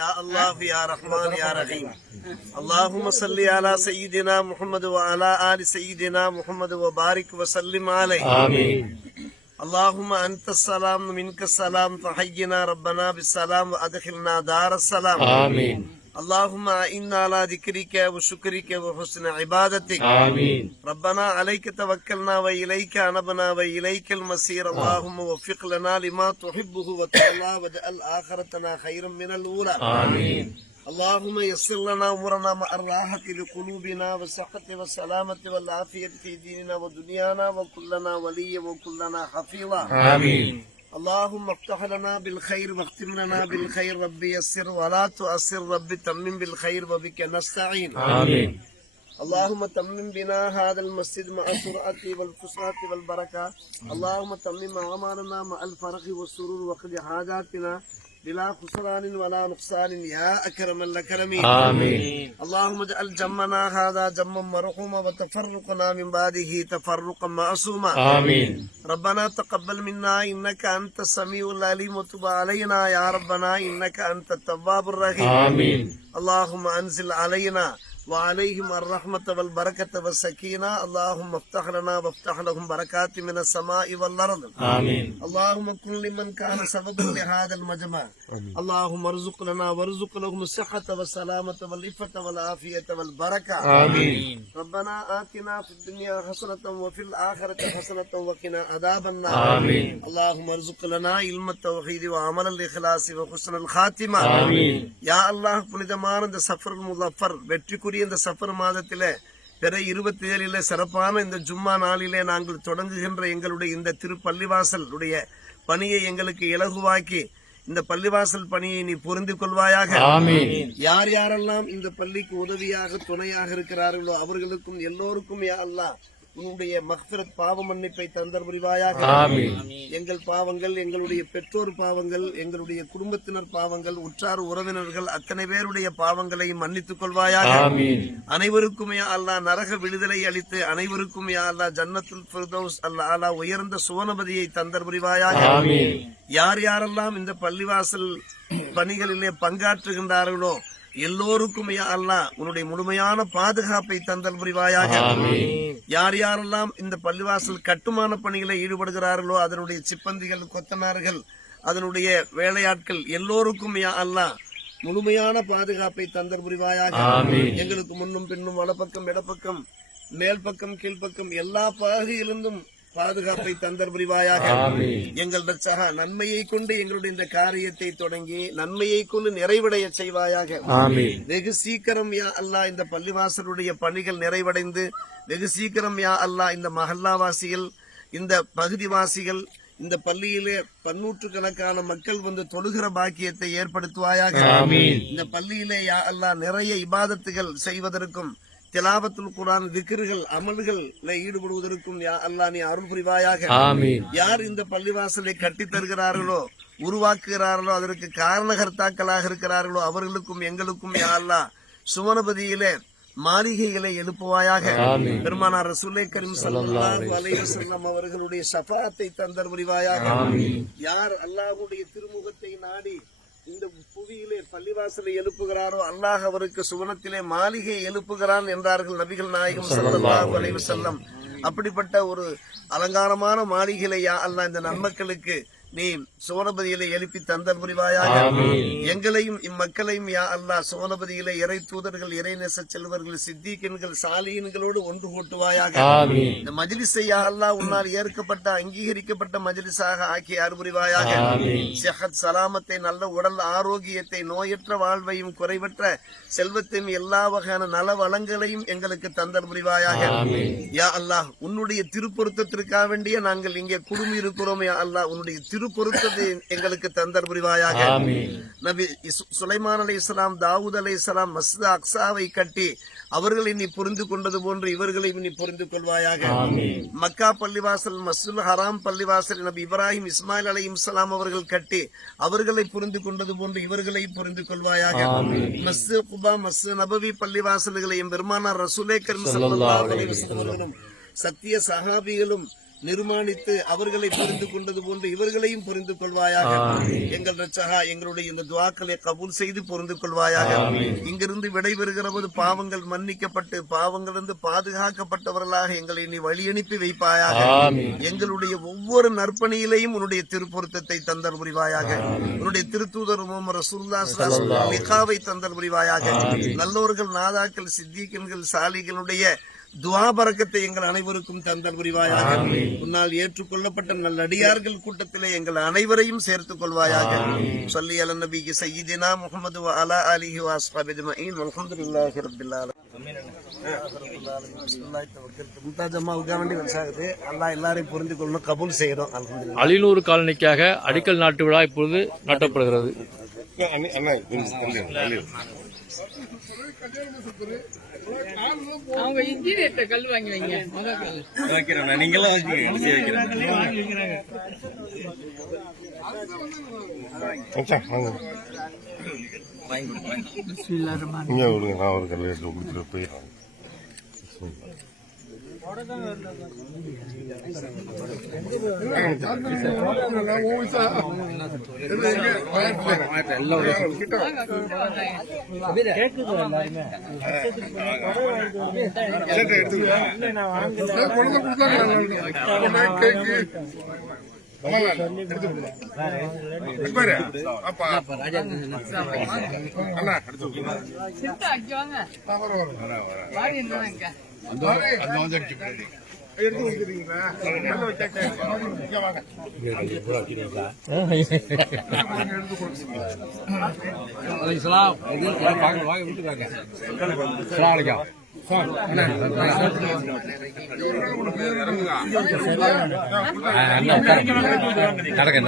يا الله يا رحمن يا رحيم. اللهم صل على سيدنا محمد وعلى آل سيدنا محمد وبارك وسلم عليه. آمين. اللهم أنت السلام منك السلام تحينا ربنا بالسلام وأدخلنا دار السلام. آمين. اللهم إنا على ذكرك وشكرك وحسن عبادتك. آمين. ربنا عليك توكلنا وإليك أنبنا وإليك المصير. اللهم وفق لنا لما تحبه وترضى واجعل آخرتنا خيرا من الأولى. آمين. اللهم يسر لنا أمورنا مع الراحة لقلوبنا والصحة والسلامة والعافية في ديننا ودنيانا وكلنا وليا وكلنا حفيظا. آمين. اللهم افتح لنا بالخير واختم لنا بالخير. ربي يسر ولا تؤسر. ربي تمم بالخير وبك نستعين. آمين. اللهم تمم بنا هذا المسجد مع السرعة والفسحة والبركة. اللهم تمم أعمالنا مع الفرح والسرور وقض حاجاتنا بلا خسران ولا نقصان يا أكرم الأكرمين. آمين. اللهم اجعل جمعنا هذا جمعا مرحوما وتفرقنا من بعده تفرقا معصوما. آمين. ربنا تقبل منا إنك أنت السميع العليم وتب علينا يا ربنا إنك أنت التواب الرحيم. آمين. اللهم أنزل علينا وعليهم الرحمة والبركة والسكينة. اللهم افتح لنا وافتح لهم بركات من السماء والأرض. آمين. اللهم كن لمن كان سببا لهذا المجمع. اللهم ارزق لنا وارزق لهم الصحة والسلامة والعفة والعافية والبركة. آمين. ربنا آتنا في الدنيا حسنة وفي الآخرة حسنة وقنا عذاب النار. آمين. اللهم ارزق لنا علم التوحيد وعمل الإخلاص وحسن الخاتمة. آمين. யா அல்லாஹ் புனிதமான இந்த சஃபர் முஸஃபர் வெற்றிக்குரிய இந்த சஃபர் மாதத்திலே பிற 27 சிறப்பான இந்த ஜும்மா நாளிலே நாங்கள் தொடங்குகின்ற எங்களுடைய இந்த திருப்பள்ளிவாசலுடைய பணியை எங்களுக்கு இலகுவாக்கி இந்த பள்ளிவாசல் பணியை நீ புரிந்து கொள்வாயாக. ஆமீன். யார் யாரெல்லாம் இந்த பள்ளிக்கு உதவியாக துணையாக இருக்கிறார்களோ அவர்களுக்கும் எல்லோருக்கும் யா அல்லாஹ் உன்னுடைய மக்ஃபிரத் பாவ மன்னிப்பை தந்தர் புரிவாயாக. ஆமீன். எங்கள் பாவங்கள், எங்களுடைய பெற்றோர் பாவங்கள், எங்களுடைய குடும்பத்தினர் பாவங்கள், உற்றார் உறவினர்கள் அத்தனை பேருடைய பாவங்களையும் மன்னித்துக் கொள்வாயாக. ஆமீன். அனைவருக்கும் யா அல்லாஹ் நரக விடுதலை அளித்து அனைவருக்கும் யா அல்லாஹ் ஜன்னத்துல் ஃபிர்தௌஸ் அல்லாஹ் உயர்ந்த சுவனபதியை தந்தர் புரிவாயாக. ஆமீன். யார் யாரெல்லாம் இந்த பள்ளிவாசல் பணிகளிலே பங்காற்றுகின்றார்களோ எல்லோருக்கும் யா அல்லாஹ் உன்னுடைய முழுமையான பாதுகாப்பை தந்தல் புரிவாயாக. யார் யாரெல்லாம் இந்த பள்ளிவாசல் கட்டுமான பணிகளை ஈடுபடுகிறார்களோ அதனுடைய சிப்பந்திகள், கொத்தனார்கள், அதனுடைய வேலையாட்கள் எல்லோருக்கும் யா அல்லாஹ் முழுமையான பாதுகாப்பை தந்தல் புரிவாயாக. எங்களுக்கு முன்னும் பின்னும் வலப்பக்கம் இடப்பக்கம் மேல் பக்கம் கீழ்ப்பக்கம் எல்லா பகுதியிலிருந்தும் பாதுகாப்பை தந்தர் புரிவாயாக. எங்கள் ரட்சக நன்மையை கொண்டு எங்களுடைய இந்த காரியத்தை தொடங்கி நன்மையை கொண்டு நிறைவடைய செய்வாயாக. வெகு சீக்கிரம் யா அல்லாஹ் இந்த பள்ளிவாசலுடைய பணிகள் நிறைவடைந்து வெகு சீக்கிரம் யா அல்லாஹ் இந்த மஹல்லாவாசிகள், இந்த பகுதிவாசிகள், இந்த பள்ளியிலே 100 கணக்கான மக்கள் வந்து தொழுகிற பாக்கியத்தை ஏற்படுத்துவாயாக. இந்த பள்ளியிலே யா அல்லாஹ் நிறைய இபாதத்துகள் செய்வதற்கும் திலாவத்துல் குர்ஆன் திக்ருகள் அமல்கள் ஈடுபடுவதற்கும் யா அல்லாஹ் நீ அருள் புரிவாயாக. யார் இந்த பள்ளிவாசலை கட்டி தருகிறார்களோ உருவாக்குகிறார்களோ அதற்கு காரணகர்த்தாக்களாக இருக்கிறார்களோ அவர்களுக்கும் எங்களுக்கும் யா அல்லாஹ் சுவனபதியிலே மாளிகைகளை எழுப்புவாயாக. பெருமானார் ரசூலுல்லாஹி கரீம் ஸல்லல்லாஹு அலைஹி வஸல்லம் அவர்களுடைய ஷஃபாஅத்தை தந்தர் புரிவாயாக. யார் அல்லாஹ்வுடைய திருமுகத்தை நாடி இந்த புவியிலே பள்ளிவாசலை எழுப்புகிறாரோ அல்லாஹ் அவருக்கு சுவனத்திலே மாளிகை எழுப்புகிறான் என்றார்கள் நபிகள் நாயகம் ஸல்லல்லாஹு அலைஹி வஸல்லம். அப்படிப்பட்ட ஒரு அலங்காரமான மாளிகையை யா அல்லாஹ் இந்த நன்மக்களுக்கு நீ சுவனபதியிலே எழுப்பி தந்தர் புரிவாயாக. எங்களையும் இம்மக்களையும் யா அல்லாஹ் சுவனபதியிலே இறை தூதர்கள், இறை நேச செல்வர்கள், சித்திகன்கள், சாலிஹீன்களோடு ஒன்று கூட்டுவாயாக. இந்த மஜ்லிஸை யா அல்லாஹ் உன்னால் ஏற்கப்பட்ட அங்கீகரிக்கப்பட்ட மஜ்லிஸாக ஆக்கி அருள்புரிவாயாக. ஸஹத் சலாமத்தை, நல்ல உடல் ஆரோக்கியத்தை, நோயற்ற வாழ்வையும் குறைவற்ற செல்வத்தையும் எல்லா வகையான நல வளங்களையும் எங்களுக்கு தந்தர் புரிவாயாக. யா அல்லாஹ் உன்னுடைய திருப்பொருத்தத்திற்காக வேண்டிய நாங்கள் இங்கே குடுமி இருக்கிறோம். யா அல்லாஹ் உன்னுடைய திருப்பொருத்தத்தை எங்களுக்கு தந்தர் புரிவாயாக. நபி சுலைமான் அலைஹிஸ்ஸலாம், தாவூத் அலைஹிஸ்ஸலாம் மஸ்ஜித் அக்ஸாவை கட்டி அவர்களை நீ புரிந்து கொண்டது போன்று இவர்களை நீ புரிந்து கொள்வாயாக. மக்கா பள்ளிவாசல், மஸ்ஜிதுல் ஹராம் பள்ளிவாசல் நபி இப்ராஹிம் இஸ்மாயில் அலைஹிஸ்ஸலாம் அவர்கள் கட்டி அவர்களை புரிந்து கொண்டது போன்று இவர்களை புரிந்து கொள்வாயாக. மஸ்ஜித் குபா, மஸ்ஜித் நபவி பள்ளிவாசல்களையும் பெருமானார் ரசூலுல்லாஹி கரீம் ஸல்லல்லாஹு அலைஹி வஸல்லம் சத்திய சஹாபிகளும் நிர்மாணித்து அவர்களை புரிந்து கொண்டது போன்று இவர்களையும் புரிந்து கொள்வாயாக. எங்கள் ரட்சகா, எங்களுடைய இந்த துஆக்களை கபூல் செய்து புரிந்து கொள்வாயாக. இங்கிருந்து விடைபெறுகிற போது பாவங்கள் மன்னிக்கப்பட்டு பாவங்களிலிருந்து பாதுகாக்கப்பட்டவர்களாக எங்களை நீ வழியனுப்பி வைப்பாயாக. எங்களுடைய ஒவ்வொரு நற்பணியிலையும் உன்னுடைய திருப்பொருத்தத்தை தந்தல் புரிவாயாக. உன்னுடைய திருத்தூதர் முஹம்மது ரசூலுல்லாஹி ஸல்லல்லாஹு அலைஹி வஸல்லம் லிகாவை தந்தல் புரிவாயாக. நல்லோர்கள், நாதாக்கள், சித்திகீன்கள், சாலிகளுடைய துஆ பரக்கத்தை எங்கள் அனைவருக்கும் தந்தல் புரிவாயாக. உன்னால் ஏற்றுக்கொள்ளப்பட்ட நல்லடியார்கள் கூட்டத்திலே எங்கள் அனைவரையும் சேர்த்துக் கொள்வாயாக. ஸல்லி அலன் நபி சய்யிதினா முஹம்மது வ அலா ஆலிஹி வ அஸ்ஹாபி அஜ்மஈன். வல்ஹம்துலில்லாஹி ரப்பில் ஆலமீன். மும்தாஜ் அம்மாவுக்காக வேண்டி வச்சாகுது. அல்லாஹ் எல்லாரையும் புரிந்து கொள்ளணும், கபூல் செய்யணும். அல்ஹம்துலில்லாஹ். அலிநூறு காலனிக்காக அடிக்கல் நாட்டு விழா இப்பொழுது நாட்டப்படுகிறது. அவங்க இன்ஜினியர்ட்ட கல் வாங்கி வைங்க. சித்தா அக்கி வாங்க. வாடி இருந்தாங்க. நடக்க